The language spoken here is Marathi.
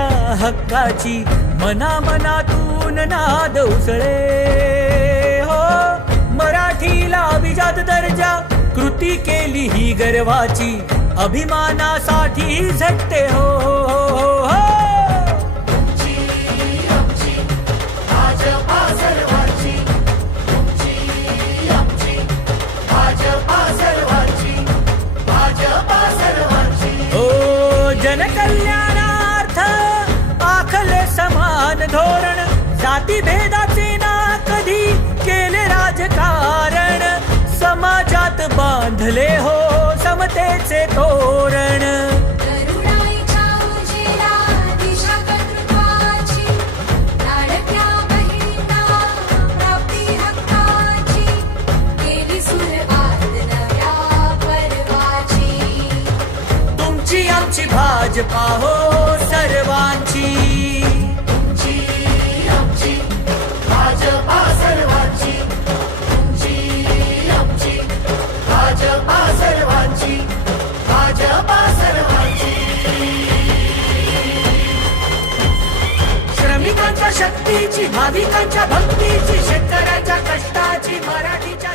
शेतकऱ्याच्या हक्काची मनामनातून नाद उसळे हो. मराठीला अभिजात दर्जा कृती केली ही गर्वाची अभिमानासाठी झटते हो, हो, हो. जनकल्याणार्थ आखले समान धोरण जाती भेदाचे ना कधी केले राजकारण समाजात बांधले हो समतेचे तोरण. आमची भाजपा हो सर्वांची. तुमची आमची भाजपा सर्वांची. तुमची आमची भाजपा सर्वांची. भाजपा सर्वांची. श्रमिकांच्या शक्तीची भाविकांच्या भक्तीची शेतकऱ्याच्या कष्टाची मराठीच्या